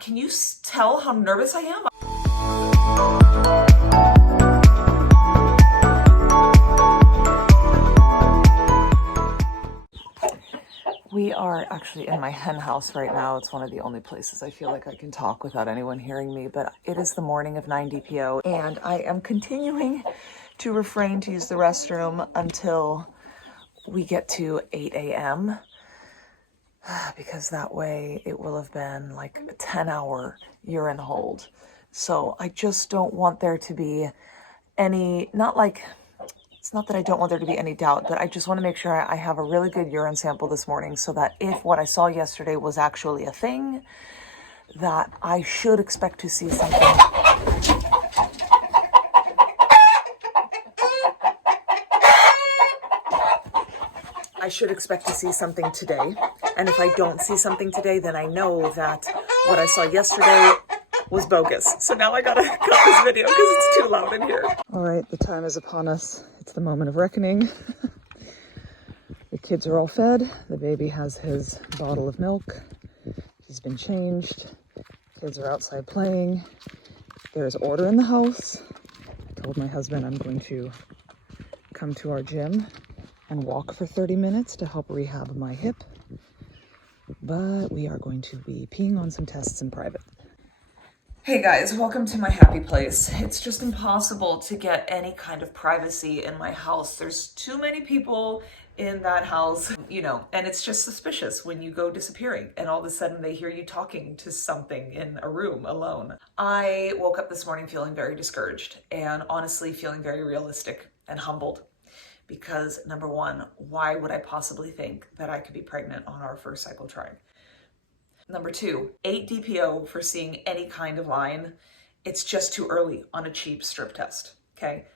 Can you tell how nervous I am? We are actually in my hen house right now. It's one of the only places I feel like I can talk without anyone hearing me, but it is the morning of 9 DPO and I am continuing to refrain to use the restroom until we get to 8 a.m. because that way it will have been like a 10-hour urine hold. So I just don't want there to be any, it's not that I don't want there to be any doubt, but I just want to make sure I have a really good urine sample this morning so that if what I saw yesterday was actually a thing, that I should expect to see something. I should expect to see something today. And if I don't see something today, then I know that what I saw yesterday was bogus. So now I gotta cut this video because it's too loud in here. All right, the time is upon us. It's the moment of reckoning. The kids are all fed. The baby has his bottle of milk. He's been changed. Kids are outside playing. There's order in the house. I told my husband I'm going to come to our gym and walk for 30 minutes to help rehab my hip. But we are going to be peeing on some tests in private. Hey guys, welcome to my happy place. It's just impossible to get any kind of privacy in my house. There's too many people in that house, and it's just suspicious when you go disappearing and all of a sudden they hear you talking to something in a room alone. I woke up this morning feeling very discouraged and honestly feeling very realistic and humbled because number one, why would I possibly think that I could be pregnant on our first cycle trying? Number two, 8 DPO for seeing any kind of line. It's just too early on a cheap strip test, okay?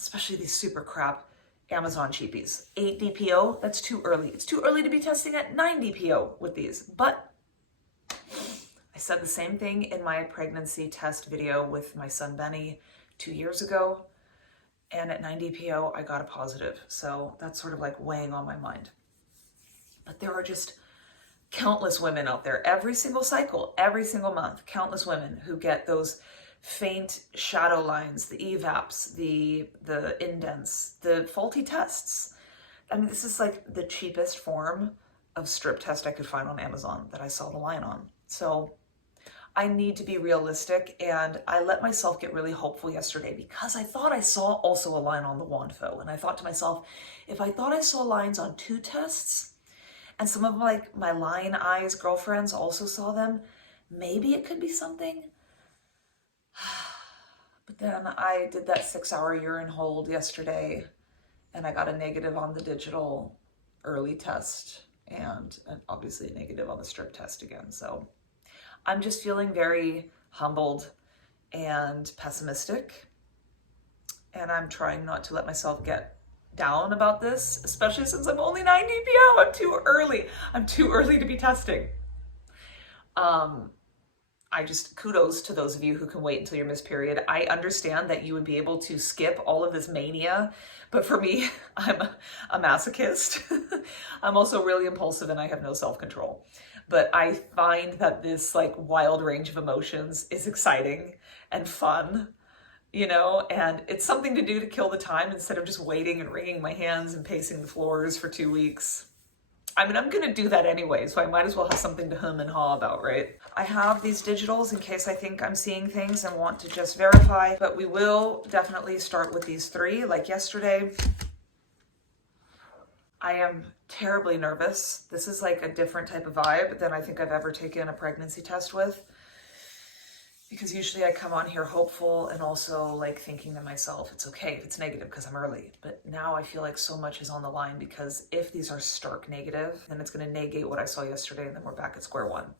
Especially these super crap Amazon cheapies. 8 DPO, that's too early. It's too early to be testing at 9 DPO with these. But I said the same thing in my pregnancy test video with my son Benny 2 years ago. And at 9 DPO, I got a positive. So that's sort of like weighing on my mind. But there are just countless women out there every single cycle, every single month, countless women who get those faint shadow lines, the EVAPs, the indents, the faulty tests. I mean, this is like the cheapest form of strip test I could find on Amazon that I saw the line on. So I need to be realistic, and I let myself get really hopeful yesterday because I thought I saw also a line on the Wandfo, and I thought to myself, if I thought I saw lines on 2 tests, and some of my Lion Eyes girlfriends also saw them, maybe it could be something. But then I did that 6-hour urine hold yesterday and I got a negative on the digital early test and obviously a negative on the strip test again. So I'm just feeling very humbled and pessimistic. And I'm trying not to let myself get down about this, especially since I'm only 9 DPO. I'm too early. I'm too early to be testing. I just kudos to those of you who can wait until your missed period. I understand that you would be able to skip all of this mania, but for me, I'm a masochist. I'm also really impulsive and I have no self-control. But I find that this like wild range of emotions is exciting and fun. And it's something to do to kill the time instead of just waiting and wringing my hands and pacing the floors for 2 weeks. I mean, I'm going to do that anyway, so I might as well have something to hum and haw about, right? I have these digitals in case I think I'm seeing things and want to just verify, but we will definitely start with these 3 like yesterday. I am terribly nervous. This is like a different type of vibe than I think I've ever taken a pregnancy test with. Because usually I come on here hopeful and also like thinking to myself, it's okay if it's negative because I'm early. But now I feel like so much is on the line because if these are stark negative, then it's going to negate what I saw yesterday and then we're back at square one.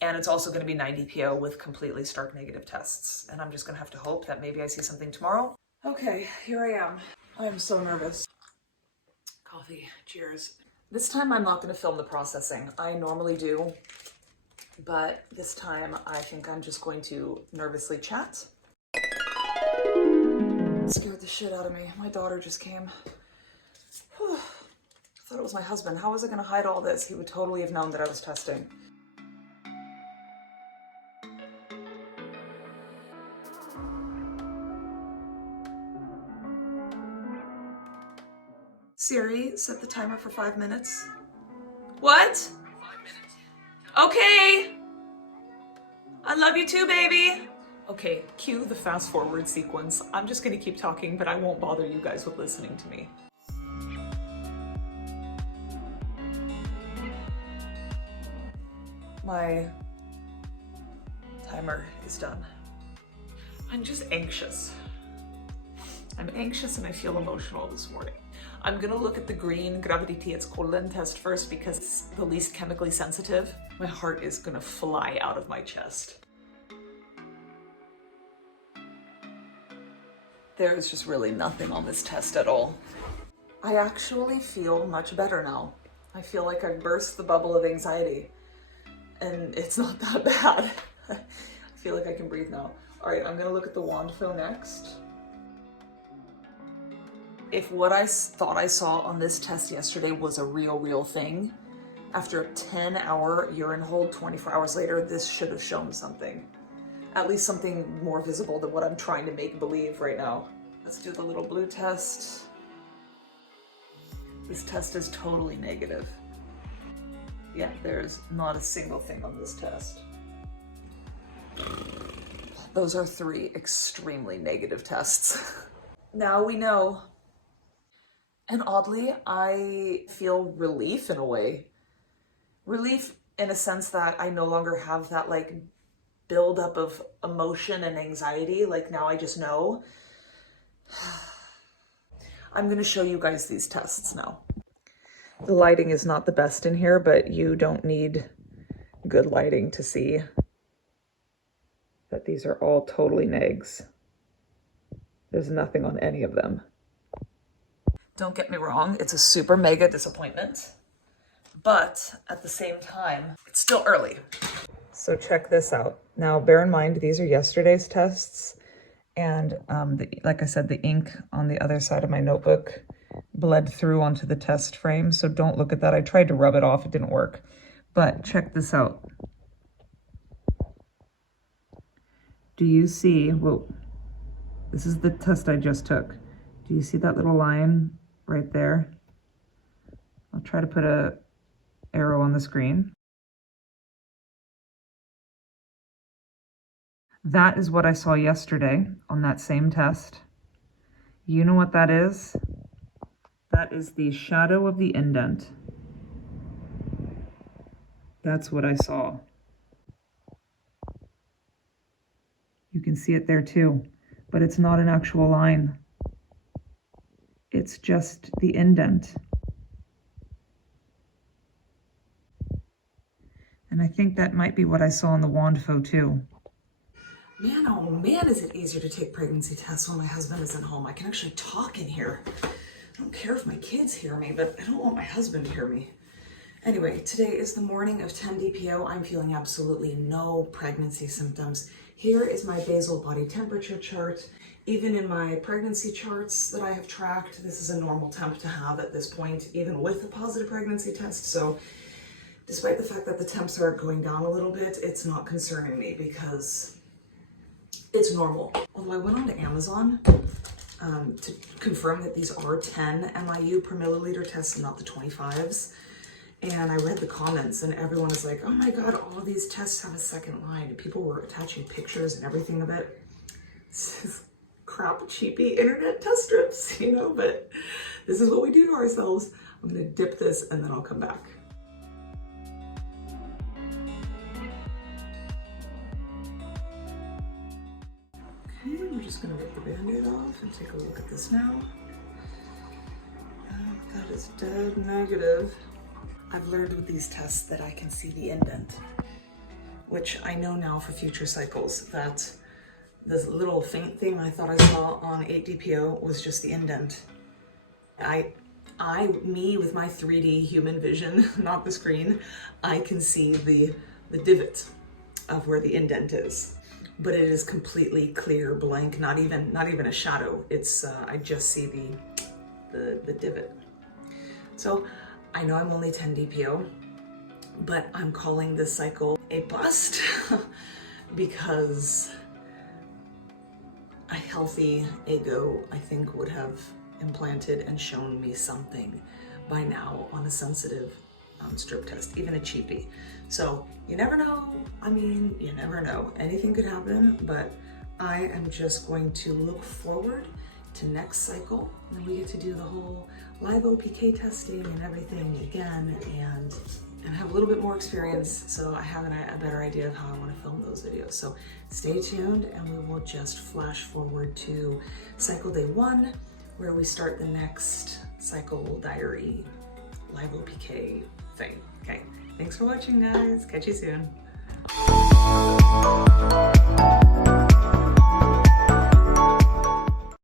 And it's also going to be 9 DPO with completely stark negative tests. And I'm just going to have to hope that maybe I see something tomorrow. Okay, here I am. I'm so nervous. Coffee, cheers. This time I'm not going to film the processing. I normally do. But this time I think I'm just going to nervously chat. It scared the shit out of me. My daughter just came. Whew. I thought it was my husband. How was I going to hide all this? He would totally have known that I was testing. Siri, set the timer for 5 minutes. What? Okay. I love you too, baby. Okay, cue the fast forward sequence. I'm just gonna keep talking, but I won't bother you guys with listening to me. My timer is done. I'm just anxious. I'm anxious and I feel emotional this morning. I'm gonna look at the green graviditetskollen test first because it's the least chemically sensitive. My heart is gonna fly out of my chest. There is just really nothing on this test at all. I actually feel much better now. I feel like I've burst the bubble of anxiety and it's not that bad. I feel like I can breathe now. All right, I'm gonna look at the Wandfo next. If what I thought I saw on this test yesterday was a real thing, after a 10-hour urine hold 24 hours later, this should have shown something. At least something more visible than what I'm trying to make believe right now. Let's do the little blue test. This test is totally negative. Yeah, there's not a single thing on this test. Those are 3 extremely negative tests. Now we know. And oddly, I feel relief in a way. Relief in a sense that I no longer have that like buildup of emotion and anxiety. Like now I just know. I'm gonna show you guys these tests now. The lighting is not the best in here, but you don't need good lighting to see that these are all totally negs. There's nothing on any of them. Don't get me wrong, it's a super mega disappointment, but at the same time, it's still early. So check this out. Now, bear in mind, these are yesterday's tests, and like I said, the ink on the other side of my notebook bled through onto the test frame, so don't look at that. I tried to rub it off, it didn't work. But check this out. Do you see, whoa, this is the test I just took. Do you see that little line right there? I'll try to put a arrow on the screen. That is what I saw yesterday on that same test. You know what that is? That is the shadow of the indent. That's what I saw. You can see it there too, but it's not an actual line. It's just the indent. And I think that might be what I saw in the Wandfo too. Man, oh man, is it easier to take pregnancy tests when my husband isn't home. I can actually talk in here. I don't care if my kids hear me, but I don't want my husband to hear me. Anyway, today is the morning of 10 DPO. I'm feeling absolutely no pregnancy symptoms. Here is my basal body temperature chart. Even in my pregnancy charts that I have tracked, this is a normal temp to have at this point, even with a positive pregnancy test. So despite the fact that the temps are going down a little bit, it's not concerning me because it's normal. Although I went on to Amazon to confirm that these are 10 MIU per milliliter tests and not the 25s. And I read the comments and everyone was like, oh my God, all of these tests have a second line. People were attaching pictures and everything of it. This is crap, cheapy internet test strips, you know, but this is what we do to ourselves. I'm gonna dip this and then I'll come back. Okay, we're just gonna rip the Band-Aid off and take a look at this now. That is dead negative. I've learned with these tests that I can see the indent, which I know now for future cycles that this little faint thing I thought I saw on 8-DPO was just the indent. Me with my 3D human vision, not the screen, I can see the divot of where the indent is, but it is completely clear, blank, not even a shadow. It's I just see the divot. So I know I'm only 10 DPO, but I'm calling this cycle a bust because a healthy ego, I think, would have implanted and shown me something by now on a sensitive strip test, even a cheapie. So you never know. I mean, you never know. Anything could happen, but I am just going to look forward to next cycle, and then we get to do the whole live OPK testing and everything again, and have a little bit more experience, so I have a better idea of how I want to film those videos. So stay tuned, and we will just flash forward to cycle day 1, where we start the next cycle diary live OPK thing. Okay, thanks for watching, guys. Catch you soon.